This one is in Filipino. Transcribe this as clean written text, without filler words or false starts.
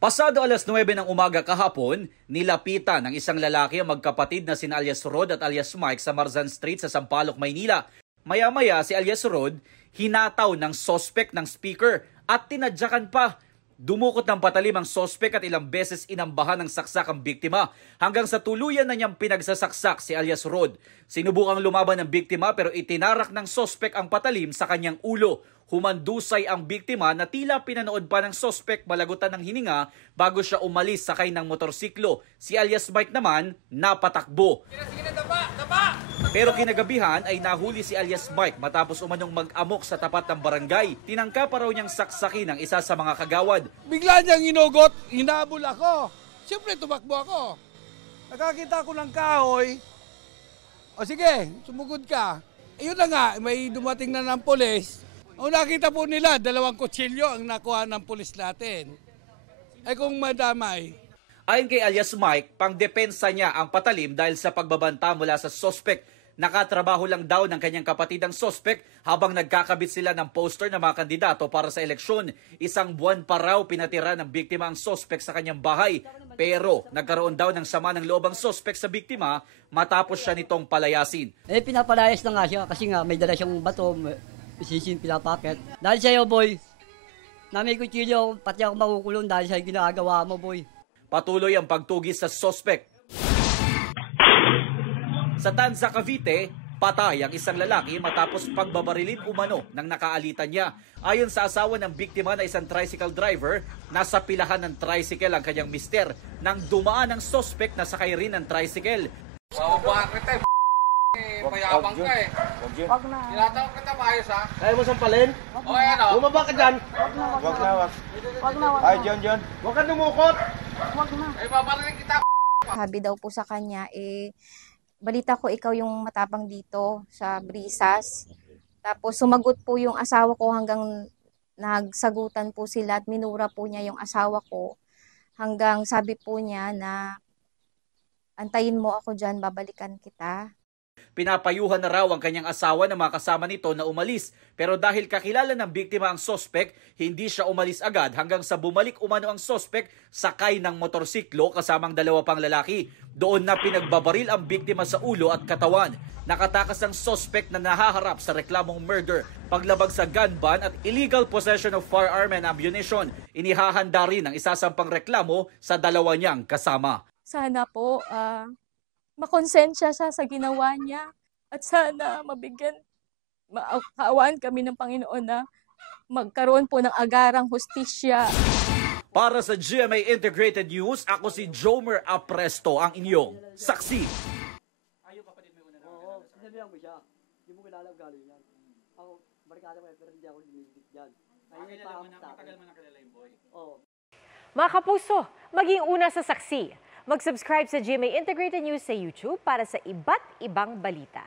Pasado alas 9 ng umaga kahapon, nilapitan ng isang lalaki ang magkapatid na sina alias Rod at alias Mike sa Marzan Street sa Sampaloc, Maynila. Maya-maya si alias Rod hinataw ng sospek ng speaker at tinadyakan pa. Dumukot ng patalim ang sospek at ilang beses inambahan ng saksak ang biktima hanggang sa tuluyan na niyang pinagsasaksak si alias Rod. Sinubukang lumaban ng biktima pero itinarak ng sospek ang patalim sa kanyang ulo. Humandusay ang biktima na tila pinanood pa ng sospek malagutan ng hininga bago siya umalis sakay ng motorsiklo. Si alias Mike naman napatakbo. Pero kinagabihan ay nahuli si alias Mike matapos umanong mag-amok sa tapat ng barangay. Tinangka pa raw niyang saksakin ang isa sa mga kagawad. Bigla niyang inugot, hinabol ako. Siyempre tumakbo ako. Nakakita ko ng kahoy. O sige, sumugod ka. Ayun na nga, may dumating na ng pulis. O nakita po nila, 2 kutsilyo ang nakuha ng pulis natin. Ay kung madamay. Ayon kay alias Mike, pangdepensa niya ang patalim dahil sa pagbabanta mula sa sospek. Nakatrabaho lang daw ng kanyang kapatid ang sospek habang nagkakabit sila ng poster ng mga kandidato para sa eleksyon. 1 buwan pa raw pinatira ng biktima ang sospek sa kanyang bahay. Pero nagkaroon daw ng sama ng loob ang sospek sa biktima matapos siya nitong palayasin. Pinapalayas na nga siya kasi nga may dala siyang bato, sisin pinapakit. Dahil sa'yo boy, na may kutsilyo, pati ako makukulong dahil sa'yo ginagawa mo boy. Patuloy ang pagtugis sa sospek. Sa Tanza, Cavite, patay ang isang lalaki matapos pagbabarilin umano ng nakaalitan niya. Ayon sa asawa ng biktima na isang tricycle driver, nasa pilahan ng tricycle ang kanyang mister nang dumaan ang sospek na sakay rin ng tricycle. Bakit mayabang ka eh. Wag na. Tinatawag kita maayos ha. Kaya mo sampalin? O yan o. Bumaba ka dyan. Wag na. Ay, John. Huwag ka dumukot. Wag na. Eh, babalikin kita. Sabi daw po sa kanya, balita ko ikaw yung matapang dito sa Brisas. Tapos sumagot po yung asawa ko hanggang nagsagutan po sila at minura po niya yung asawa ko. Hanggang sabi po niya na antayin mo ako dyan, babalikan kita. Pinapayuhan na raw ang kanyang asawa na mga kasama nito na umalis. Pero dahil kakilala ng biktima ang sospek, hindi siya umalis agad hanggang sa bumalik umano ang sospek sakay ng motorsiklo kasamang 2 pang lalaki. Doon na pinagbabaril ang biktima sa ulo at katawan. Nakatakas ang sospek na nahaharap sa reklamong murder, paglabag sa gun ban at illegal possession of firearm and ammunition. Inihahanda rin ang isasampang reklamo sa 2 niyang kasama. Sana po makonsensya siya sa ginawa niya at sana kaawaan kami ng Panginoon na magkaroon po ng agarang hustisya. Para sa GMA Integrated News, ako si Jomer Apresto, ang inyong saksi. Ayaw kapatid mo una na. Oo, sinabihan ko siya. Hindi mo kilala galing yan. Ako, barkada mo pero hindi ako lumilipit dyan. Matagal mo na kilala yung boy? Oo. Mga kapuso, maging una sa saksi. Mag-subscribe sa GMA Integrated News sa YouTube para sa iba't ibang balita.